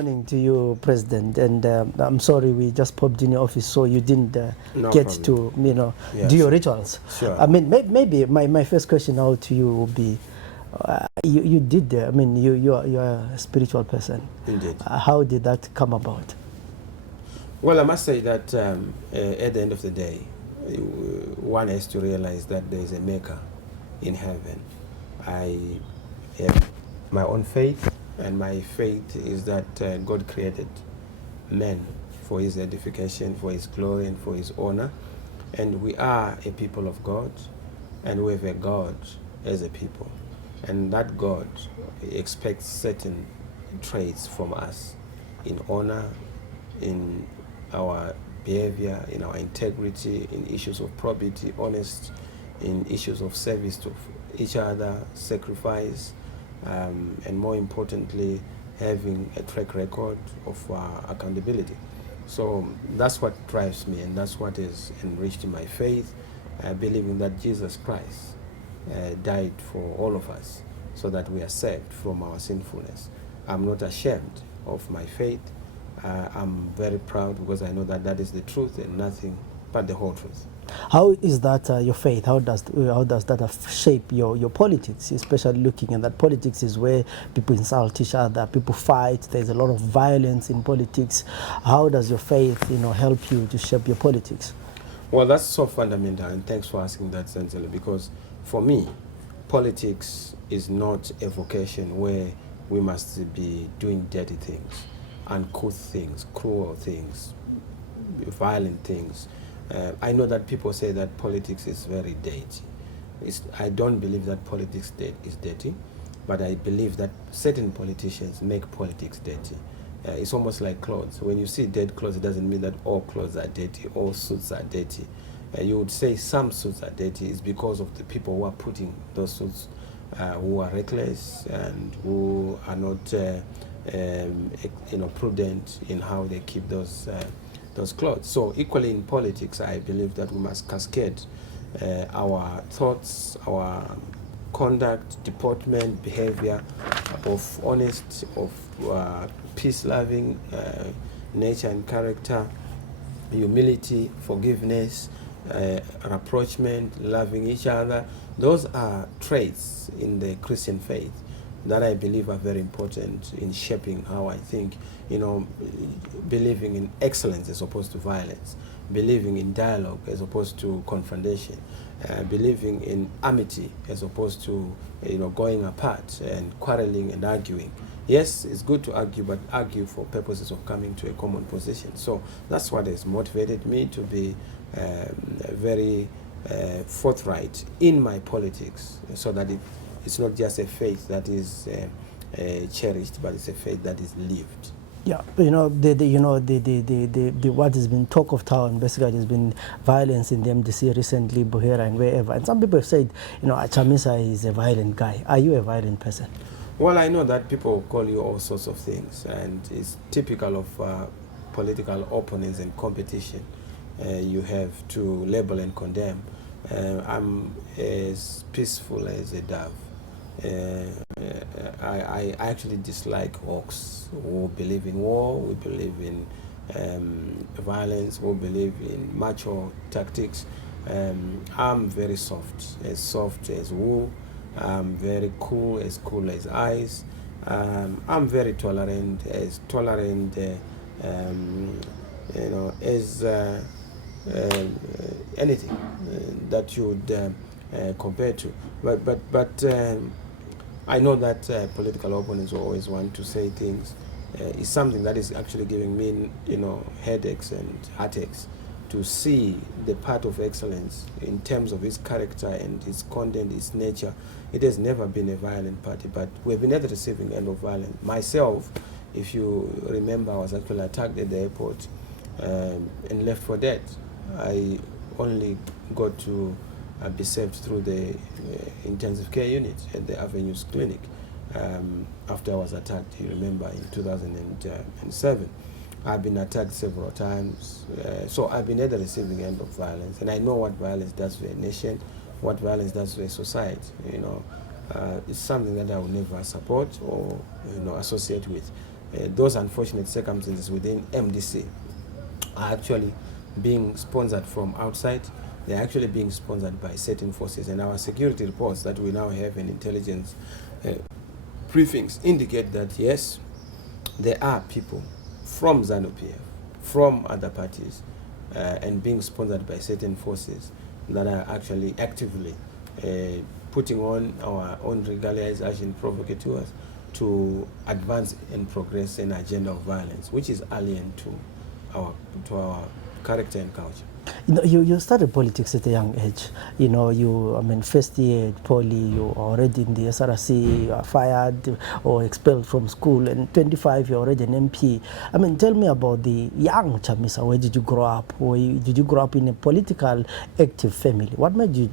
morning to you, President. And I'm sorry we just popped in your office, so you didn't No get problem. to, Yes. do your rituals. Sure. I mean, maybe my first question now to you will be, you did. I mean, you're a spiritual person. Indeed. How did that come about? Well, I must say that at the end of the day, one has to realize that there is a maker in heaven. I have my own faith, and my faith is that God created men for his edification, for his glory, and for his honor. And we are a people of God, and we have a God as a people. And that God expects certain traits from us in honor, in our behavior, in our integrity, in issues of probity, honest, in issues of service to each other, sacrifice, and more importantly, having a track record of accountability. So that's what drives me, and that's what has enriched my faith, believing that Jesus Christ died for all of us so that we are saved from our sinfulness. I'm not ashamed of my faith. I'm very proud because I know that that is the truth and nothing but the whole truth. How is that your faith? How does that shape your politics? Especially looking at that politics is where people insult each other, people fight. There's a lot of violence in politics. How does your faith, help you to shape your politics? Well, that's so fundamental, and thanks for asking that, Sensele, because for me, politics is not a vocation where we must be doing dirty things, uncouth things, cruel things, violent things. I know that people say that politics is very dirty. I don't believe that politics is dirty, but I believe that certain politicians make politics dirty. It's almost like clothes. When you see dead clothes, it doesn't mean that all clothes are dirty, all suits are dirty. You would say some suits are dirty is because of the people who are putting those suits, who are reckless and who are not prudent in how they keep those clothes. So equally in politics, I believe that we must cascade our thoughts, our conduct, deportment, behavior of honest, of peace-loving nature and character, humility, forgiveness, rapprochement, loving each other. Those are traits in the Christian faith that I believe are very important in shaping how I think, believing in excellence as opposed to violence, believing in dialogue as opposed to confrontation, believing in amity as opposed to, going apart and quarreling and arguing. Yes, it's good to argue, but argue for purposes of coming to a common position. So that's what has motivated me to be very forthright in my politics, so that it's not just a faith that is cherished, but it's a faith that is lived. Yeah, the what has been talk of town basically has been violence in the MDC recently, Buhera and wherever. And some people have said, Chamisa is a violent guy. Are you a violent person? Well, I know that people call you all sorts of things, and it's typical of political opponents and competition. You have to label and condemn. I'm as peaceful as a dove. I actually dislike hawks who believe in war, who believe in violence, who believe in macho tactics. I'm very soft as wool. I'm very cool as ice. I'm very tolerant as anything that you would compare to. But I know that political opponents will always want to say things. It's something that is actually giving me, headaches and heartaches to see the part of excellence in terms of its character and its content, its nature. It has never been a violent party, but we've been at the receiving end of violence. Myself, if you remember, I was actually attacked at the airport and left for dead. I only got to be saved through the intensive care unit at the Avenues Clinic after I was attacked, you remember, in 2007. I've been attacked several times, so I've been at the receiving end of violence, and I know what violence does to a nation, what violence does to a society. It's something that I will never support or associate with. those unfortunate circumstances within MDC are actually being sponsored from outside. They're actually being sponsored by certain forces, and our security reports that we now have in intelligence briefings indicate that yes, there are people from ZANU-PF, from other parties, and being sponsored by certain forces that are actually actively putting on our own regalias agent provocateurs to advance and progress an agenda of violence, which is alien to our character and culture. You started politics at a young age. First year at poly, you are already in the SRC, you are fired or expelled from school, and 25, you're already an MP. Tell me about the young Chamisa. Where did you grow up? Or did you grow up in a political active family? What made you,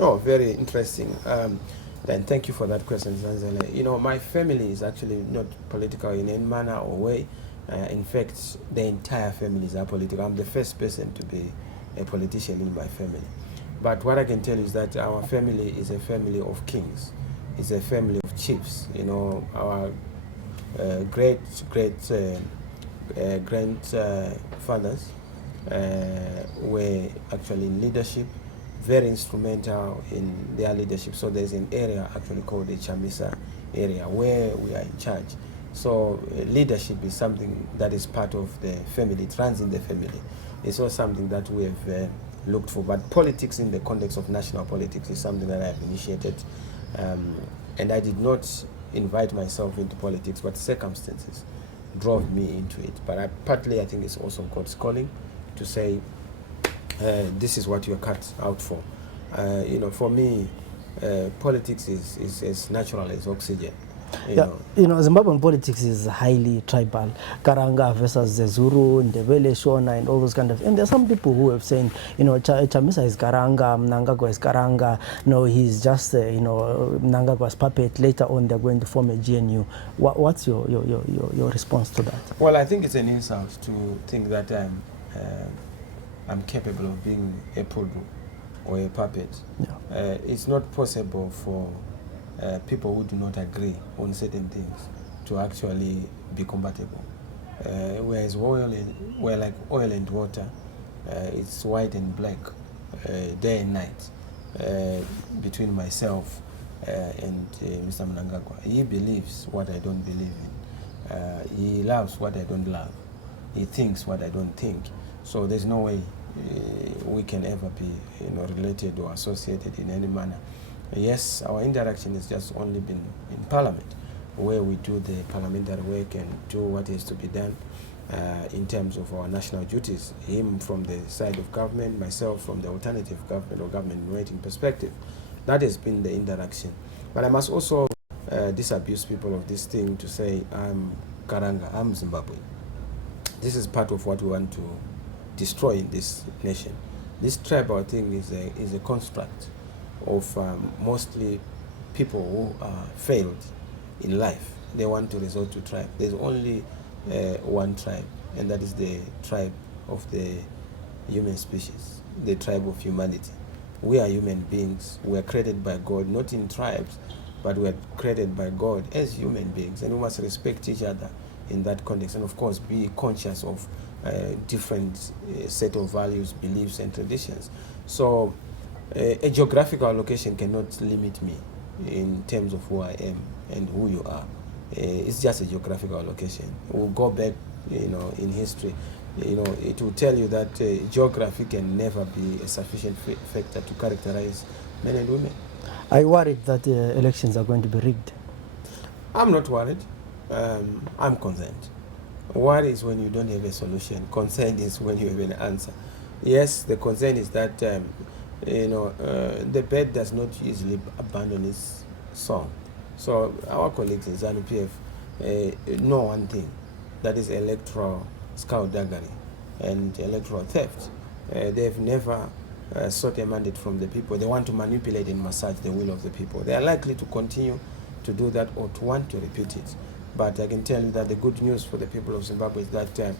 Oh, very interesting. And thank you for that question, Zanzele. My family is actually not political in any manner or way. In fact, the entire families are political. I'm the first person to be a politician in my family. But what I can tell you is that our family is a family of kings. It's a family of chiefs. Our great grandfathers were actually in leadership, very instrumental in their leadership. So there's an area actually called the Chamisa area where we are in charge. So leadership is something that is part of the family. It runs in the family. It's not something that we have looked for. But politics in the context of national politics is something that I have initiated. And I did not invite myself into politics, but circumstances drove me into it. But partly I think it's also God's calling to say, this is what you're cut out for. For me, politics is as natural as oxygen. Zimbabwean politics is highly tribal. Karanga versus the Zulu, Ndebele, Shona, and all those kind of. And there are some people who have said, Chamisa is Karanga, Mnangagwa is Karanga. No, he's just, Mnangagwa's puppet. Later on, they're going to form a GNU. What's your response to that? Well, I think it's an insult to think that I'm capable of being a poodle or a puppet. Yeah. It's not possible for people who do not agree on certain things to actually be compatible. Whereas we're like oil and water, it's white and black, day and night, between myself and Mr. Mnangagwa. He believes what I don't believe in. He loves what I don't love. He thinks what I don't think. So there's no way we can ever be related or associated in any manner. Yes, our interaction has just only been in Parliament, where we do the parliamentary work and do what is to be done in terms of our national duties. Him from the side of government, myself from the alternative government or government in waiting perspective. That has been the interaction. But I must also disabuse people of this thing to say, I'm Karanga, I'm Zimbabwe. This is part of what we want to destroy in this nation. This tribal thing is a construct of mostly people who are failed in life. They want to resort to tribe. There's only one tribe, and that is the tribe of the human species, the tribe of humanity. We are human beings. We are created by God, not in tribes, but we are created by God as human beings, and we must respect each other in that context, and of course be conscious of different set of values, beliefs, and traditions. So a geographical location cannot limit me in terms of who I am and who you are. It's just a geographical location. We'll go back, in history. It will tell you that geography can never be a sufficient factor to characterize men and women. Are you worried that elections are going to be rigged? I'm not worried. I'm concerned. Worry is when you don't have a solution. Concern is when you have an answer. Yes, the concern is that the bird does not easily abandon its song. So our colleagues in ZANU-PF know one thing, that is electoral skullduggery and electoral theft. They've never sought a mandate from the people. They want to manipulate and massage the will of the people. They are likely to continue to do that or to want to repeat it. But I can tell you that the good news for the people of Zimbabwe is that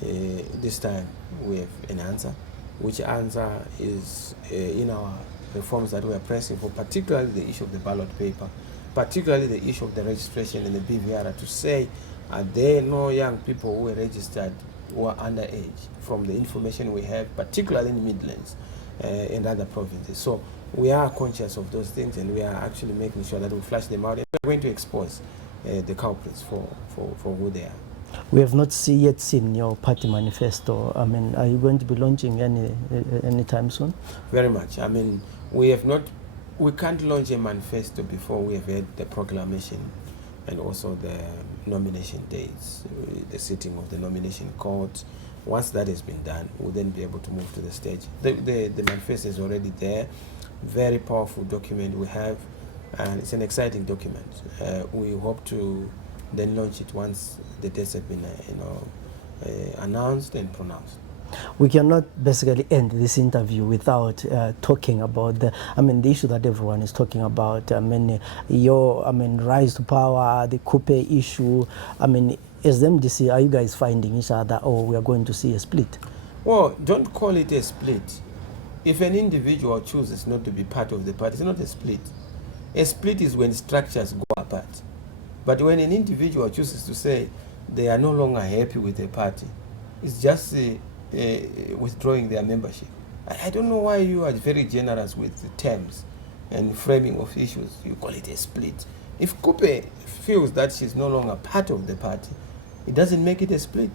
this time we have an answer, which answer is in our reforms that we are pressing for, particularly the issue of the ballot paper, particularly the issue of the registration and the BVR, to say Are there no young people who are registered who are underage from the information we have, particularly in Midlands and other provinces? So we are conscious of those things, and we are actually making sure that we flush them out, and we're going to expose the culprits for who they are. We have not yet seen your party manifesto. I mean, are you going to be launching anytime soon? Very much. I mean, we can't launch a manifesto before we have had the proclamation and also the nomination dates, the sitting of the nomination court. Once that has been done, we'll then be able to move to the stage. The manifesto is already there. Very powerful document we have, and it's an exciting document. We hope to then launch it once the dates have been announced and pronounced. We cannot basically end this interview without talking about the issue that everyone is talking about. Your rise to power, the Coupe issue. As the MDC, are you guys finding each other, or we are going to see a split? Well, don't call it a split. If an individual chooses not to be part of the party, it's not a split. A split is when structures go apart. But when an individual chooses to say they are no longer happy with the party, it's just withdrawing their membership. I don't know why you are very generous with the terms and framing of issues. You call it a split. If Coupe feels that she's no longer part of the party, it doesn't make it a split.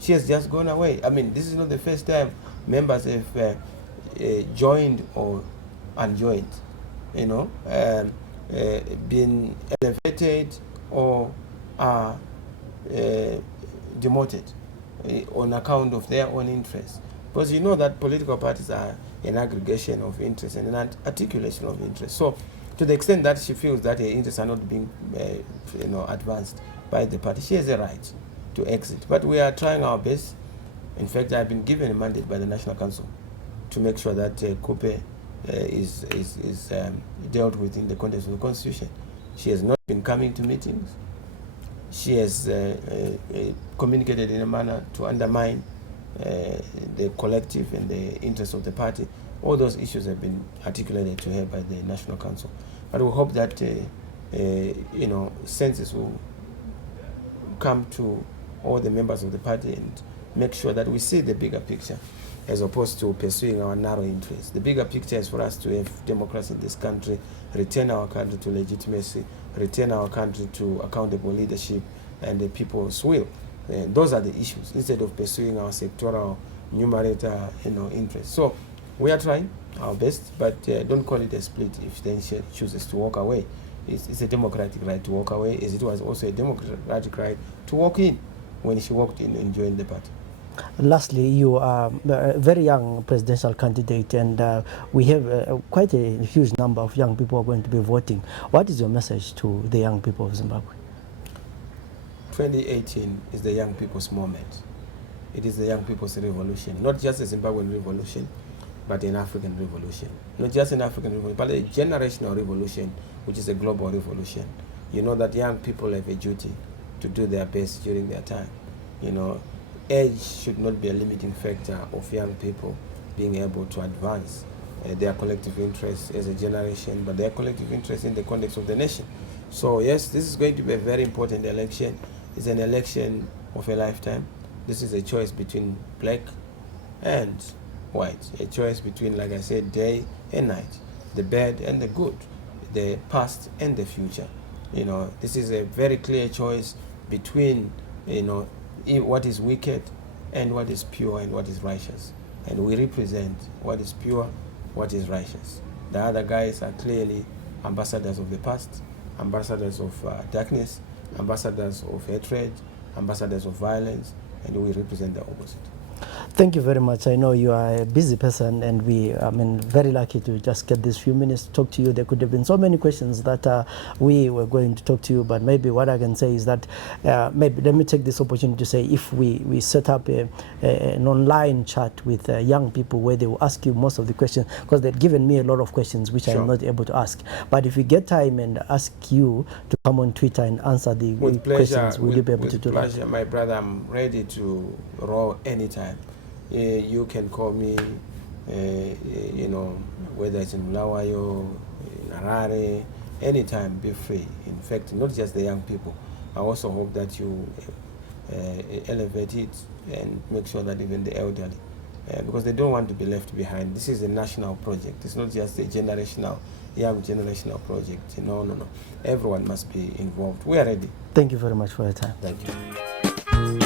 She has just gone away. This is not the first time members have joined or unjoined, been elevated or are demoted on account of their own interests. Because you know that political parties are an aggregation of interests and an articulation of interests. So to the extent that she feels that her interests are not being advanced by the party, she has a right to exit. But we are trying our best. In fact, I've been given a mandate by the National Council to make sure that Coupe is dealt with in the context of the Constitution. She has not been coming to meetings. She has communicated in a manner to undermine the collective and the interests of the party. All those issues have been articulated to her by the National Council. But we hope that senses will come to all the members of the party and make sure that we see the bigger picture, as opposed to pursuing our narrow interests. The bigger picture is for us to have democracy in this country, return our country to legitimacy, return our country to accountable leadership and the people's will. Those are the issues, instead of pursuing our sectoral numerator interests. So we are trying our best, but don't call it a split if then she chooses to walk away. It's a democratic right to walk away, as it was also a democratic right to walk in when she walked in and joined the party. Lastly, you are a very young presidential candidate, and we have quite a huge number of young people who are going to be voting. What is your message to the young people of Zimbabwe? 2018 is the young people's moment. It is the young people's revolution, not just a Zimbabwean revolution, but an African revolution. Not just an African revolution, but a generational revolution, which is a global revolution. You know that young people have a duty to do their best during their time. Age should not be a limiting factor of young people being able to advance their collective interests as a generation, but their collective interests in the context of the nation. So yes, this is going to be a very important election. It's an election of a lifetime. This is a choice between black and white, a choice between, like I said, day and night, the bad and the good, the past and the future. This is a very clear choice between, what is wicked and what is pure and what is righteous. And we represent what is pure, what is righteous. The other guys are clearly ambassadors of the past, ambassadors of darkness, ambassadors of hatred, ambassadors of violence, and we represent the opposite. Thank you very much. I know you are a busy person, and we very lucky to just get these few minutes to talk to you. There could have been so many questions that we were going to talk to you, but maybe what I can say is that maybe let me take this opportunity to say, if we set up an online chat with young people where they will ask you most of the questions, because they've given me a lot of questions which Sure. I'm not able to ask. But if we get time and ask you to come on Twitter and answer the questions, will you be able to do pleasure, that? my brother. I'm ready to roll anytime. You can call me, whether it's in Mulawayo, in Harare, anytime, be free. In fact, not just the young people, I also hope that you elevate it and make sure that even the elderly, because they don't want to be left behind. This is a national project. It's not just a young generational project. No. Everyone must be involved. We are ready. Thank you very much for your time. Thank you.